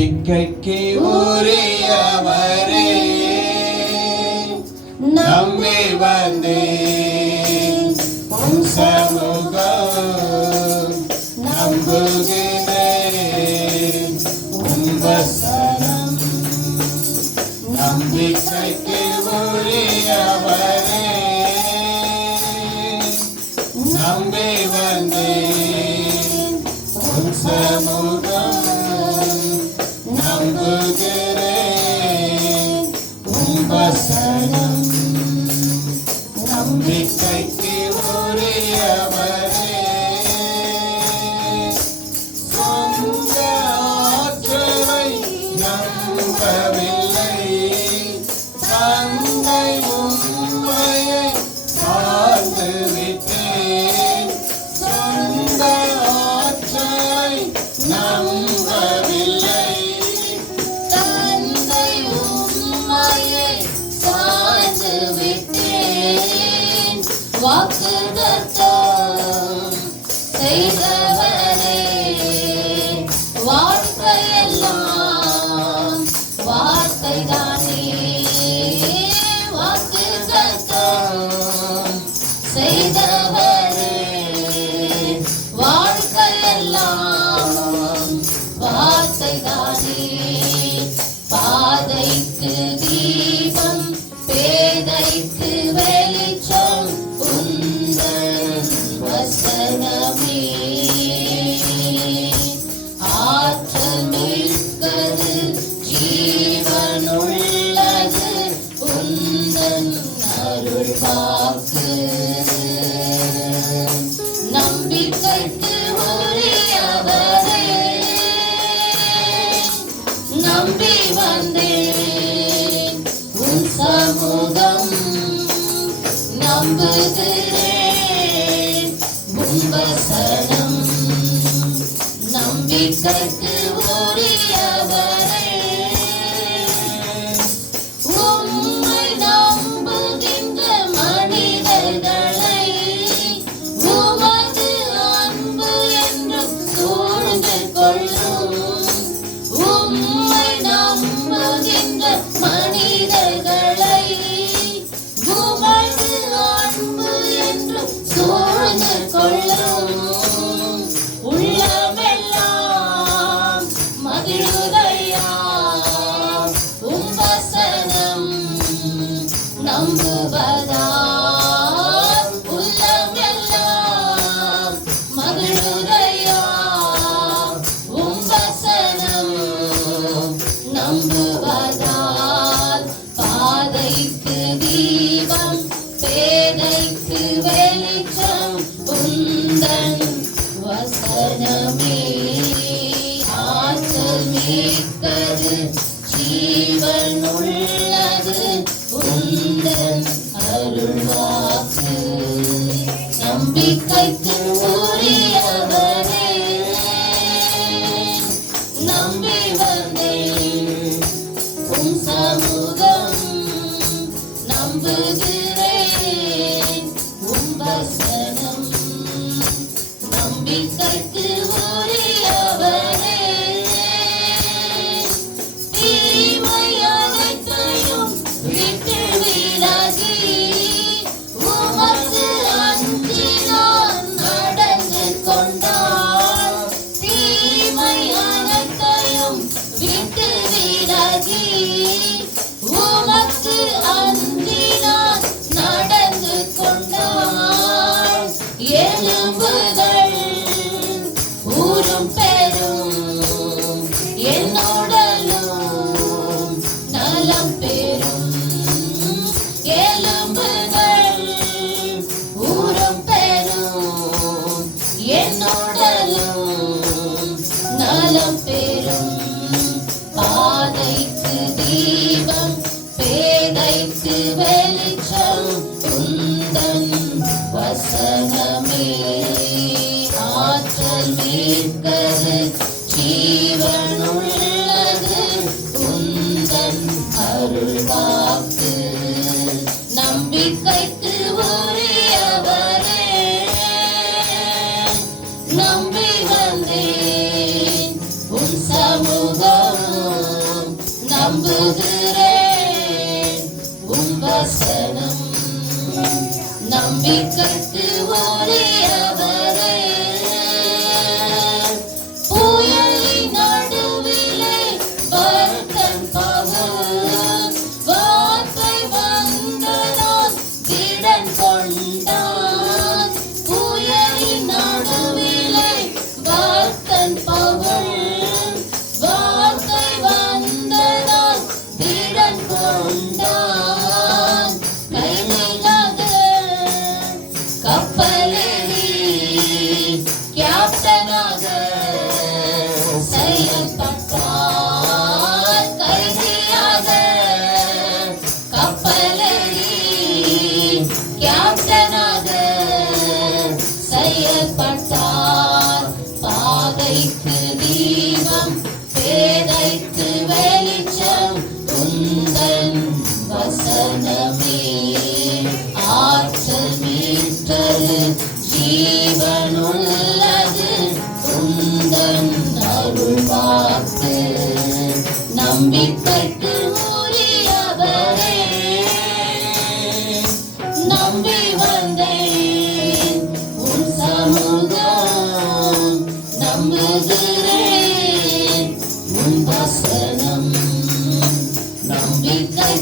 நம்பிக்கைக்கு உரியவரே நம்பி வந்தேன் உம் சமூகம் நம்புகிறேன் உம் வசனம் நம்பிக்கைக்கு உரியவரே நம்பி வந்தேன் உம் சமூகம் நம்புகிறேன் உம் வசனம் நம்பிக்கைக்கு உரியவரே சொந்த ஆற்றலை நம்பவில்லை தந்தை உம்மையை சார்ந்து விட்டேன் சொந்த ஆற்றலை நம்பவில்லை தந்தை உம்மையை சார்ந்து விட்டேன் வாக்குத்தத்தம் செய்தவரே வாழ்க்கையெல்லாம் வார்த்தைதானே வாக்குத்தத்தம் செய்தவரே வாழ்க்கையெல்லாம் வார்த்தைதானே பாதைக்கு தீபம் பேதைக்கு வெளிச்சம் உந்தன் வசனமே ஆற்றல் மிக்கது ஜீவனுள்ளது உந்தன் அருள் வாக்கு நம்பிக்கைக்கு உரியவரே நம்பி வந்தேன் உன் சமூகம் நம்புகிறேன் உன் வசனம் நம்பிக்கைக்கு உரியவரே உம்மை நம்புகின்ற மனிதர்களை உமது அன்பு என்று சூழ்ந்து கொள்ளும் உம்மை நம்புகின்ற மனிதர்களை உமது அன்பு என்று சூழ்ந்து கொள்ளும் உள்ளமெல்லாம் மகிழுதையா உம் வசனம் நம்புவதால் உள்ளமெல்லாம் மகிழுதையா உம் வசனம் நம்புவதால் பாதைக்கு தீபம் பேதைக்கு வெளிச்சம் உந்தன் வசனமே ஆற்றல் மிக்கது ஜீவனுள்ளது உந்தன் அருள் வாக்கு நம்பிக்கைக்கு உரியவரே நம்பி வந்தேன் உம் சமூகம் நம்புகிறேன் உம் வசனம் நம்பிக்கைக்கு உரியவரே தீமை அனைத்தையும் விட்டு விலகி உமக்கு அஞ்சி நான் நடந்து கொண்டால் தீமை அனைத்தையும் விட்டு விலகி உமக்கு அஞ்சி நான் நடந்து கொண்டால் எலும்புகள் ஊரும் பெரும் என்னுடலும் நலம் பெறும் எலும்புகள் ஊரும் பெரும் என்னுடலும் நலம் பெறும் பாதைக்கு தீபம் பேதைக்கு வெளிச்சம் உந்தன் வசனமே ஆற்றல் மிக்கது ஜீவனுள்ளது உந்தன் அருள் வாக்கு நம்பிக்கைக்கு உரியவரே நம்பி வந்தேன் உன் சமூகம் நம்பிக்கைக்கு உரியவரே. புயலின் நடுவிலே வர்த்தன் பவுல் வார்த்தை வந்ததால் திடன் கொண்டான். புயலின் நடுவிலே வர்த்தன் பவுல் வார்த்தை வந்ததால் திடன் கொண்டான். கைதிலாக கப்பலேறி கேப்டனாக செயல்பட்டார். கைதியாக கப்பலேறி கேப்டனாக செயல்பட்டார். பாதைக்கு தீபம் பேதைக்கு வெளிச்சம் உந்தன் வசனமே. ஆற்றல் மீட்டது ஜீவனுள்ளது உந்தன் அருள்வாக்கு. நம்பிக்கைக்கு உரியவரே. நம்பி வந்தேன் உன் சமூகம், நம்புகிறேன் உன் வசனம். நம்பிக்கை